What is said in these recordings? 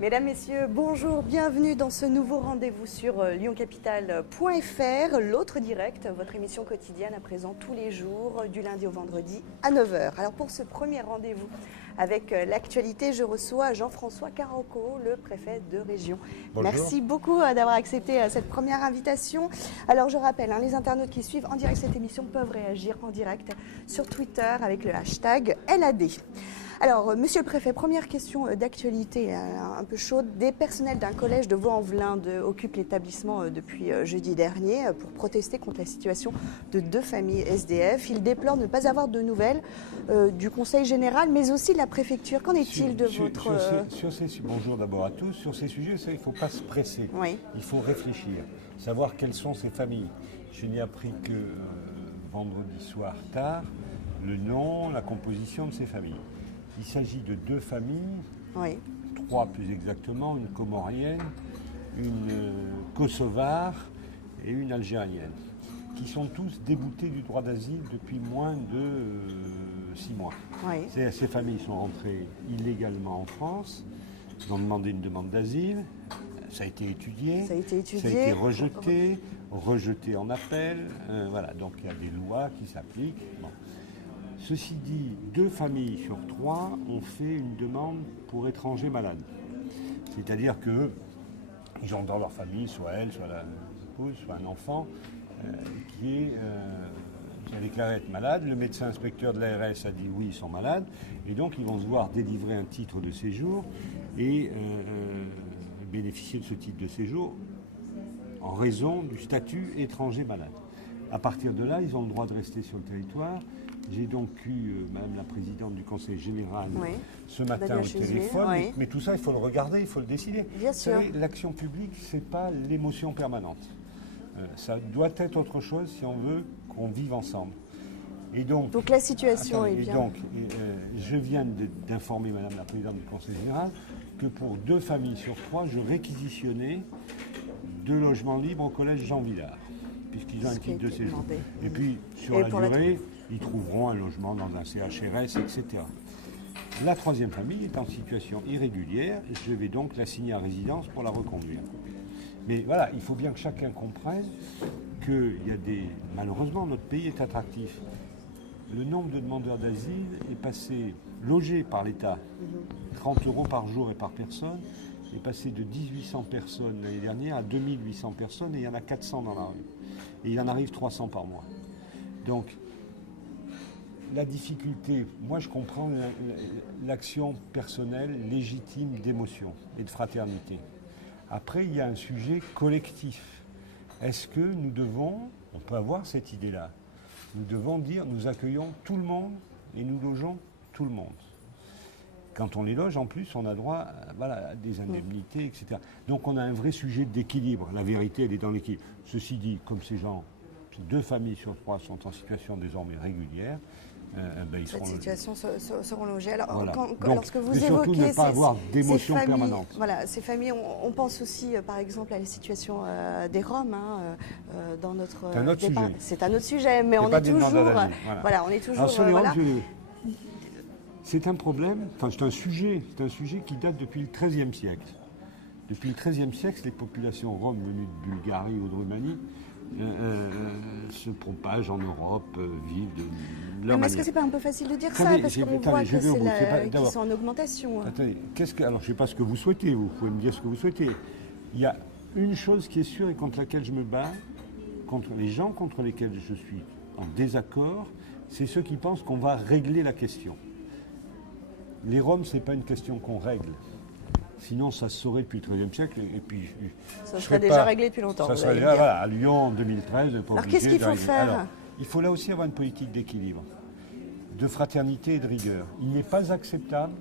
Mesdames, Messieurs, bonjour, bienvenue dans ce nouveau rendez-vous sur lyoncapital.fr, l'autre direct, votre émission quotidienne à présent tous les jours, du lundi au vendredi à 9 h. Alors pour ce premier rendez-vous avec l'actualité, je reçois Jean-François Caranco, le préfet de région. Bonjour. Merci beaucoup d'avoir accepté cette première invitation. Alors je rappelle, les internautes qui suivent en direct cette émission peuvent réagir en direct sur Twitter avec le hashtag LAD. Alors, monsieur le préfet, première question d'actualité un peu chaude. Des personnels d'un collège de Vaux-en-Velin occupent l'établissement depuis jeudi dernier pour protester contre la situation de 2 familles SDF. Ils déplorent ne pas avoir de nouvelles du Conseil général, mais aussi de la préfecture. Qu'en est-il de votre... Bonjour d'abord à tous. Sur ces sujets, il ne faut pas se presser. Oui. Il faut réfléchir, savoir quelles sont ces familles. Je n'ai appris que vendredi soir tard le nom, la composition de ces familles. Il s'agit de 2 familles, Oui. 3 plus exactement, une comorienne, une kosovare et une algérienne, qui sont tous déboutés du droit d'asile depuis moins de 6 mois. Oui. Ces familles sont rentrées illégalement en France, ils ont demandé une demande d'asile, ça a été étudié, Ça a été rejeté en appel, voilà, donc il y a des lois qui s'appliquent. Bon. Ceci dit, 2 familles sur 3 ont fait une demande pour étrangers malades. C'est-à-dire qu'ils ont dans leur famille, soit elle, soit l'épouse, soit un enfant, qui a déclaré être malade. Le médecin inspecteur de l'ARS a dit oui, ils sont malades. Et donc, ils vont se voir délivrer un titre de séjour et bénéficier de ce titre de séjour en raison du statut étranger malade. À partir de là, ils ont le droit de rester sur le territoire. J'ai donc eu Madame la Présidente du Conseil Général ce matin au téléphone. Oui. Mais tout ça, il faut le regarder, il faut le décider. Bien sûr. Vous savez, l'action publique, ce n'est pas l'émotion permanente. Ça doit être autre chose si on veut qu'on vive ensemble. Et donc la situation est bien. Donc, je viens d'informer Madame la Présidente du Conseil Général que pour 2 familles sur 3, je réquisitionnais 2 logements libres au collège Jean Villard, puisqu'ils ont un titre de séjour. Et puis, sur la durée, ils trouveront un logement dans un CHRS, etc. La 3e famille est en situation irrégulière, et je vais donc l'assigner à résidence pour la reconduire. Mais voilà, il faut bien que chacun comprenne qu'il y a malheureusement, notre pays est attractif. Le nombre de demandeurs d'asile est passé, logés par l'État, 30 € par jour et par personne, est passé de 1800 personnes l'année dernière à 2800 personnes, et il y en a 400 dans la rue. Et il en arrive 300 par mois. Donc, la difficulté, moi je comprends l'action personnelle légitime d'émotion et de fraternité. Après, il y a un sujet collectif. Est-ce que nous devons, on peut avoir cette idée-là, nous devons dire nous accueillons tout le monde et nous logeons tout le monde. Quand on les loge, en plus, on a droit à des indemnités, etc. Donc on a un vrai sujet d'équilibre. La vérité, elle est dans l'équilibre. Ceci dit, comme ces 2 familles sur 3 sont en situation désormais régulière, ils seront seront logés. Alors, voilà. Lorsque vous mais surtout évoquez ne pas avoir d'émotion ces familles, permanente. Voilà, ces familles, on pense aussi, par exemple, à la situation des Roms dans notre débat. C'est un autre sujet, mais on est toujours... on est toujours... Alors, sur les Roms, c'est un problème, c'est un sujet qui date depuis le XIIIe siècle. Depuis le XIIIe siècle, les populations roms venues de Bulgarie ou de Roumanie se propagent en Europe, vivent de leur Mais manière. est-ce que c'est pas un peu facile de dire ça, parce qu'on voit qu'ils sont en augmentation. Attendez, alors je ne sais pas ce que vous souhaitez, vous pouvez me dire ce que vous souhaitez. Il y a une chose qui est sûre et contre laquelle je me bats, contre les gens contre lesquels je suis en désaccord, c'est ceux qui pensent qu'on va régler la question. Les Roms, ce n'est pas une question qu'on règle. Sinon, ça se saurait depuis le XIIIe siècle. Et puis, ça serait déjà réglé depuis longtemps. Ça serait déjà, à Lyon, en 2013. Alors, qu'est-ce qu'il faut faire ? Il faut là aussi avoir une politique d'équilibre, de fraternité et de rigueur. Il n'est pas acceptable,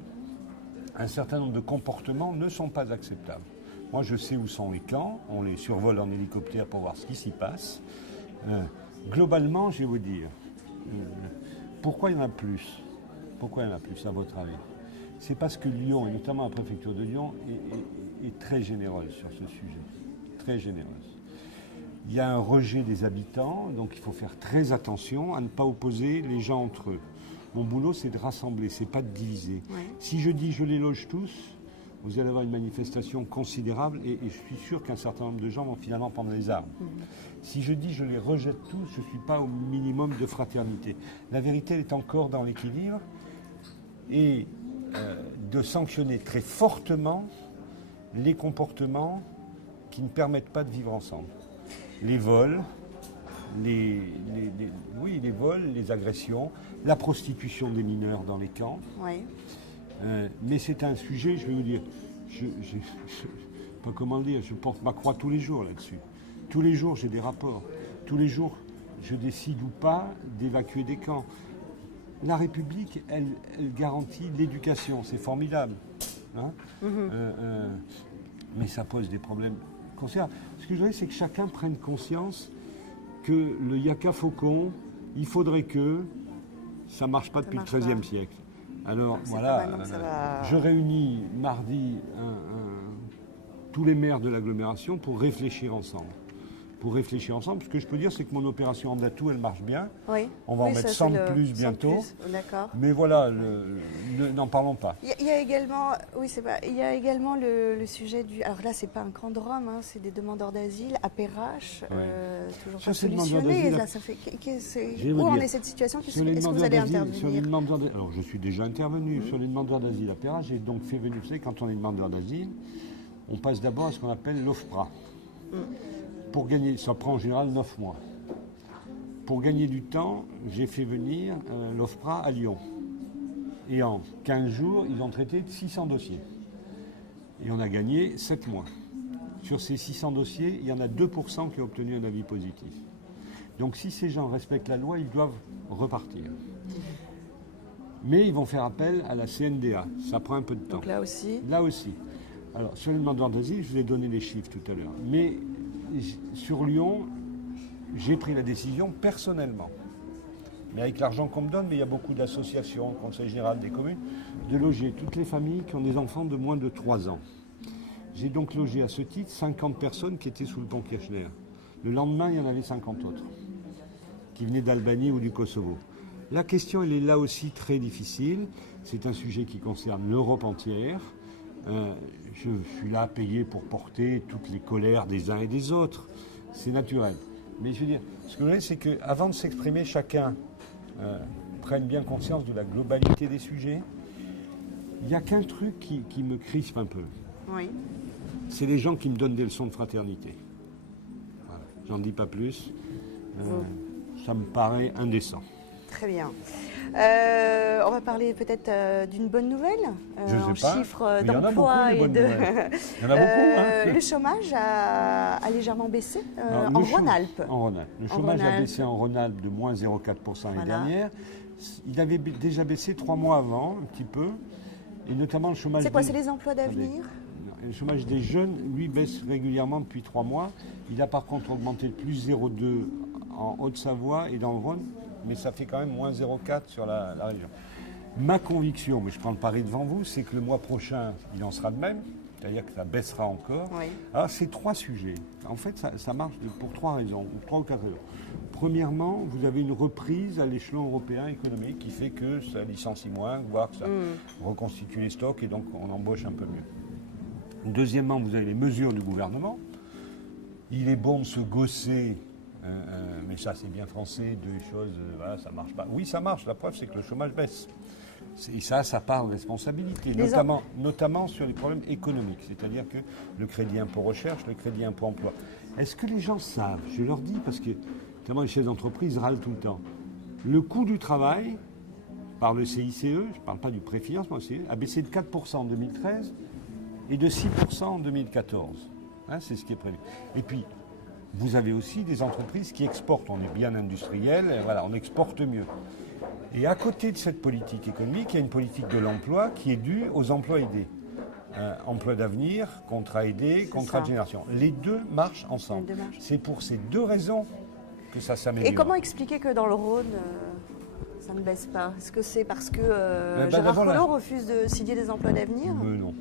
un certain nombre de comportements ne sont pas acceptables. Moi, je sais où sont les camps, on les survole en hélicoptère pour voir ce qui s'y passe. Globalement, je vais vous dire, pourquoi il y en a plus ? Pourquoi il y en a plus, à votre avis ? C'est parce que Lyon, et notamment la préfecture de Lyon, est très généreuse sur ce sujet. Très généreuse. Il y a un rejet des habitants, donc il faut faire très attention à ne pas opposer les gens entre eux. Mon boulot, c'est de rassembler, c'est pas de diviser. Ouais. Si je dis je les loge tous, vous allez avoir une manifestation considérable et je suis sûr qu'un certain nombre de gens vont finalement prendre les armes. Si je dis je les rejette tous, je ne suis pas au minimum de fraternité. La vérité, elle est encore dans l'équilibre et de sanctionner très fortement les comportements qui ne permettent pas de vivre ensemble. Les vols, les vols, les agressions, la prostitution des mineurs dans les camps. Oui. Mais c'est un sujet, je vais vous dire, pas comment dire, je porte ma croix tous les jours là-dessus. Tous les jours, j'ai des rapports. Tous les jours, je décide ou pas d'évacuer des camps. La République, elle garantit l'éducation, c'est formidable. Hein. Mais ça pose des problèmes considérables. Ce que je voudrais, c'est que chacun prenne conscience que le yaka faucon, il faudrait que ça ne marche pas depuis le XIIIe siècle. Alors voilà, je réunis mardi tous les maires de l'agglomération pour réfléchir ensemble. Ce que je peux dire, c'est que mon opération Andatou, elle marche bien. Oui. On va en mettre 100 de plus bientôt. D'accord. Mais voilà, n'en parlons pas. Il y a également, il y a également le sujet du. Alors là, c'est pas un camp de Rome, hein, c'est des demandeurs d'asile à Perrache, toujours pas solutionné. Là, ça fait. Où en est cette situation? Est-ce que vous allez intervenir? Alors, je suis déjà intervenu sur les demandeurs d'asile à Perrache. J'ai donc fait venir, vous savez, quand on est demandeur d'asile, on passe d'abord à ce qu'on appelle l'OFPRA. Pour gagner, ça prend en général 9 mois. Pour gagner du temps, j'ai fait venir l'OFPRA à Lyon. Et en 15 jours, ils ont traité de 600 dossiers. Et on a gagné 7 mois. Sur ces 600 dossiers, il y en a 2% qui ont obtenu un avis positif. Donc si ces gens respectent la loi, ils doivent repartir. Mais ils vont faire appel à la CNDA. Ça prend un peu de temps. Donc là aussi. Là aussi. Alors, sur les demandeurs d'asile, je vous ai donné les chiffres tout à l'heure. Mais sur Lyon, j'ai pris la décision personnellement, mais avec l'argent qu'on me donne, mais il y a beaucoup d'associations, Conseil général des communes, de loger toutes les familles qui ont des enfants de moins de 3 ans. J'ai donc logé à ce titre 50 personnes qui étaient sous le pont Kirchner. Le lendemain, il y en avait 50 autres, qui venaient d'Albanie ou du Kosovo. La question, elle est là aussi très difficile. C'est un sujet qui concerne l'Europe entière. Je suis là payé pour porter toutes les colères des uns et des autres. C'est naturel. Mais je veux dire, ce que je veux dire, c'est qu'avant de s'exprimer, chacun prenne bien conscience de la globalité des sujets. Il n'y a qu'un truc qui me crispe un peu. Oui. C'est les gens qui me donnent des leçons de fraternité. Voilà. J'en dis pas plus. Ça me paraît indécent. Très bien. On va parler peut-être d'une bonne nouvelle en chiffres d'emploi et de. Il y en a beaucoup. Hein. Le chômage a légèrement baissé en Rhône-Alpes. En Rhône-Alpes. Le chômage a baissé en Rhône-Alpes de moins 0,4% l'année dernière. Il avait déjà baissé 3 mois avant, un petit peu. Et notamment le chômage. C'est quoi? C'est les emplois d'avenir? Le chômage des jeunes, lui, baisse régulièrement depuis 3 mois. Il a par contre augmenté de plus 0,2 en Haute-Savoie et dans le Rhône. Mais ça fait quand même moins 0,4 sur la région. Ma conviction, mais je prends le pari devant vous, c'est que le mois prochain, il en sera de même, c'est-à-dire que ça baissera encore. Oui. Alors, c'est 3 sujets. En fait, ça marche pour 3 raisons, ou 3 ou 4 raisons. Premièrement, vous avez une reprise à l'échelon européen économique qui fait que ça licencie moins, voire que ça reconstitue les stocks et donc on embauche un peu mieux. Deuxièmement, vous avez les mesures du gouvernement. Il est bon de se gausser. Mais ça, c'est bien français, deux choses, voilà, ça marche pas. Oui, ça marche, la preuve, c'est que le chômage baisse. Et ça part de responsabilité, notamment sur les problèmes économiques, c'est-à-dire que le crédit impôt recherche, le crédit impôt emploi. Est-ce que les gens savent? Je leur dis, parce que notamment les chefs d'entreprise râlent tout le temps. Le coût du travail, par le CICE, je ne parle pas du préfinancement, a baissé de 4% en 2013 et de 6% en 2014. Hein, c'est ce qui est prévu. Et puis, vous avez aussi des entreprises qui exportent. On est bien industriel, voilà, on exporte mieux. Et à côté de cette politique économique, il y a une politique de l'emploi qui est due aux emplois aidés. Emploi d'avenir, contrat aidé, contrat de génération. Les deux marchent ensemble. C'est pour ces 2 raisons que ça s'améliore. Et comment expliquer que dans le Rhône, ça ne baisse pas? Est-ce que c'est parce que Gérard Collomb refuse de signer des emplois d'avenir? Non.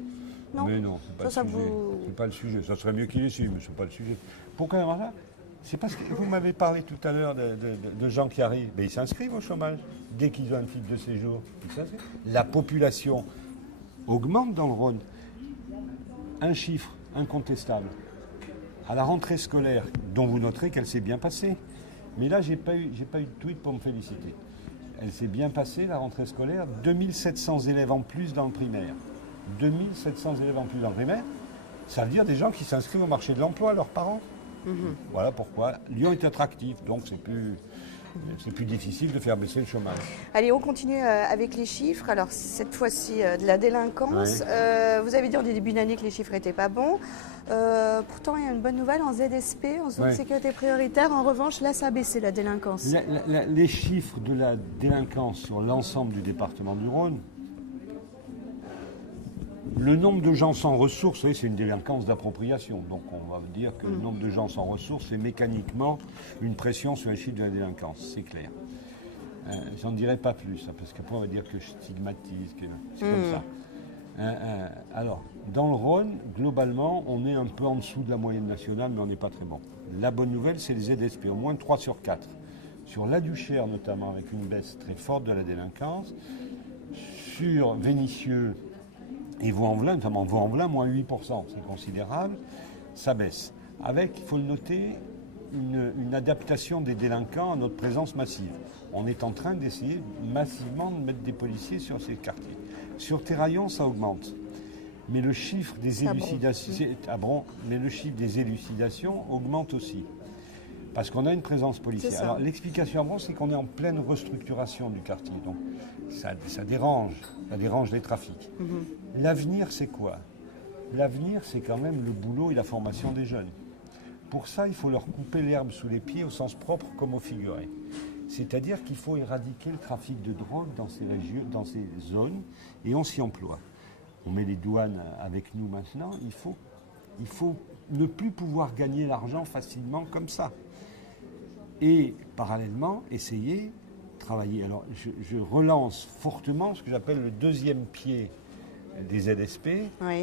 Non. Mais non, c'est pas le sujet. C'est pas le sujet. Ça serait mieux qu'il est su, mais c'est pas le sujet. Pourquoi ça? C'est parce que vous m'avez parlé tout à l'heure de gens qui arrivent, mais ils s'inscrivent au chômage. Dès qu'ils ont un titre de séjour, ils s'inscrivent. La population augmente dans le Rhône. Un chiffre incontestable. À la rentrée scolaire, dont vous noterez qu'elle s'est bien passée. Mais là, j'ai pas eu de tweet pour me féliciter. Elle s'est bien passée, la rentrée scolaire. 2700 élèves en plus dans le primaire. 2700 élèves en plus dans le primaire. Ça veut dire des gens qui s'inscrivent au marché de l'emploi, leurs parents. Voilà pourquoi Lyon est attractif, donc c'est plus difficile de faire baisser le chômage. Allez, on continue avec les chiffres. Alors, cette fois-ci, de la délinquance. Ouais. Vous avez dit en début d'année que les chiffres n'étaient pas bons. Pourtant, il y a une bonne nouvelle en ZSP, en zone de sécurité prioritaire. En revanche, là, ça a baissé la délinquance. Les chiffres de la délinquance sur l'ensemble du département du Rhône, le nombre de gens sans ressources, vous savez, c'est une délinquance d'appropriation. Donc on va dire que le nombre de gens sans ressources, c'est mécaniquement une pression sur les chiffres de la délinquance, c'est clair. J'en dirai pas plus, parce qu'après on va dire que je stigmatise, c'est comme ça. Alors, dans le Rhône, globalement, on est un peu en dessous de la moyenne nationale, mais on n'est pas très bon. La bonne nouvelle, c'est les ZSP, au moins 3 sur 4. Sur la Duchère notamment, avec une baisse très forte de la délinquance. Sur Vénissieux et Vaux-en-Velin, notamment Vaux-en-Velin, moins 8%, c'est considérable, ça baisse. Avec, il faut le noter, une adaptation des délinquants à notre présence massive. On est en train d'essayer massivement de mettre des policiers sur ces quartiers. Sur Terraillon, ça augmente. Mais le chiffre des élucidations augmente aussi. Parce qu'on a une présence policière. Alors l'explication à Bron, c'est qu'on est en pleine restructuration du quartier. Donc ça dérange les trafics. L'avenir, c'est quoi? L'avenir, c'est quand même le boulot et la formation des jeunes. Pour ça, il faut leur couper l'herbe sous les pieds au sens propre comme au figuré. C'est-à-dire qu'il faut éradiquer le trafic de drogue dans ces régions, dans ces zones, et on s'y emploie. On met les douanes avec nous maintenant. Il faut ne plus pouvoir gagner l'argent facilement comme ça. Et parallèlement, essayer de travailler. Alors, je relance fortement ce que j'appelle le deuxième pied des ZSP,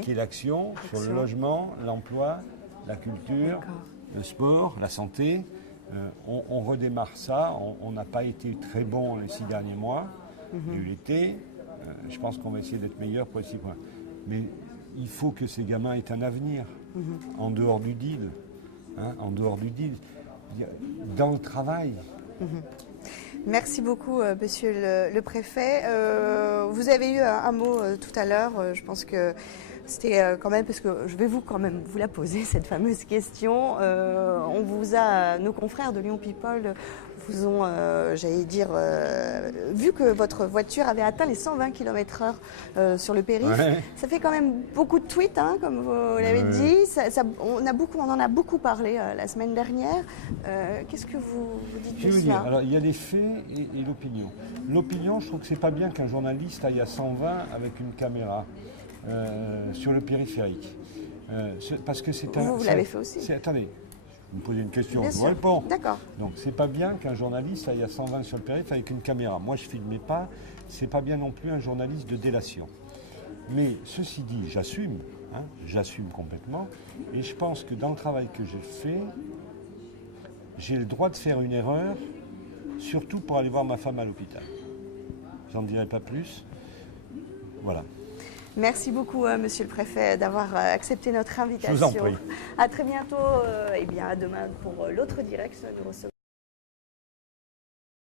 qui est l'action sur le logement, l'emploi, la culture, le sport, la santé. On redémarre ça. On n'a pas été très bon les 6 derniers mois de l'été. Je pense qu'on va essayer d'être meilleur pour les 6 points. Mais il faut que ces gamins aient un avenir en dehors du deal. En dehors du deal. Dans le travail. Merci beaucoup, monsieur le préfet. Vous avez eu un mot tout à l'heure. Je pense que c'était quand même, parce que je vais vous la poser, cette fameuse question. Nos confrères de Lyon People vous ont, vu que votre voiture avait atteint les 120 km/h sur le périph'. Ça fait quand même beaucoup de tweets, comme vous l'avez dit. On en a beaucoup parlé la semaine dernière. Qu'est-ce que vous dites de cela? Alors, il y a les faits et l'opinion. L'opinion, je trouve que c'est pas bien qu'un journaliste aille à 120 avec une caméra sur le périphérique. Parce que c'est vous l'avez fait aussi. Attendez. Vous me posez une question, bien je vous réponds. D'accord. Donc c'est pas bien qu'un journaliste aille à 120 sur le périph' avec une caméra. Moi je filmais pas, c'est pas bien non plus un journaliste de délation. Mais ceci dit, j'assume complètement, et je pense que dans le travail que j'ai fait, j'ai le droit de faire une erreur, surtout pour aller voir ma femme à l'hôpital. J'en dirai pas plus. Voilà. Merci beaucoup, monsieur le préfet, d'avoir accepté notre invitation. Je vous en prie. À très bientôt, à demain pour l'autre direct. Nous recevons